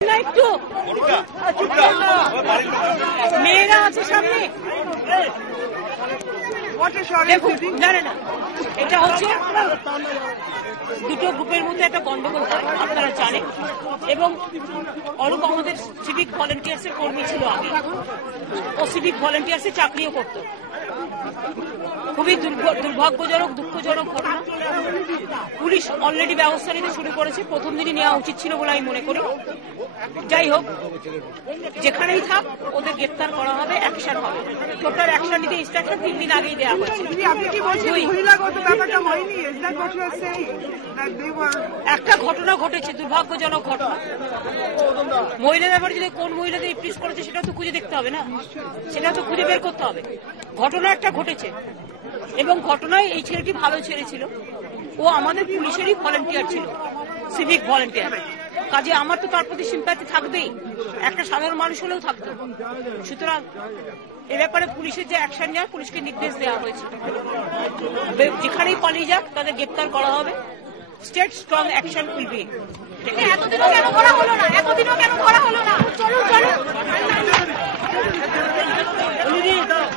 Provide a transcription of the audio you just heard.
একটু মেয়েরা আছে সামনে। না, এটা হচ্ছে দুটো গ্রুপের মধ্যে একটা গন্ডগোল হয়, আপনারা জানেন। এবং অরূপ আমাদের সিভিক ভলেন্টিয়ার্স এর কর্মী ছিল আগে, ও সিভিক ভলেন্টিয়ার্স এর চাকরিও করত। খুবই দুর্ভাগ্যজনক, দুঃখজনক ঘটনা। পুলিশ অলরেডি ব্যবস্থা নিতে শুরু করেছে, প্রথম দিনই নেওয়া উচিত ছিল বলে আমি মনে করি। যাই হোক, যেখানেই থাক ওদের গ্রেপ্তার করা হবে, অ্যাকশন হবে। টোটাল অ্যাকশন নিতে ইনস্ট্রাকশন 3 দিন আগেই দেওয়া হয়েছে। একটা ঘটনা ঘটেছে, দুর্ভাগ্যজনক ঘটনা। মহিলাদের ব্যাপারে যদি কোন মহিলাদের ইপ্রিস করেছে সেটা তো খুঁজে দেখতে হবে না, সেটা তো খুঁজে বের করতে হবে। ঘটনা একটা ঘটেছে, এবং ঘটনায় এই ছেলেটি ভালো ছেলে ছিল, ও আমাদের পুলিশেরই ভলেন্টিয়ার ছিল, সিভিক ভলেন্টিয়ার। কাজে আমার তো তার প্রতি সিম্প্যাথি থাকবেই, একটা সাধারণ মানুষ হলেও থাকতো। সুতরাং এ ব্যাপারে পুলিশের যে অ্যাকশন নেওয়ার, পুলিশকে নির্দেশ দেওয়া হয়েছে, যেখানেই পালিয়ে যাক তাদের গ্রেপ্তার করা হবে। State strong action will be. এতদিন কেন করা হলো না?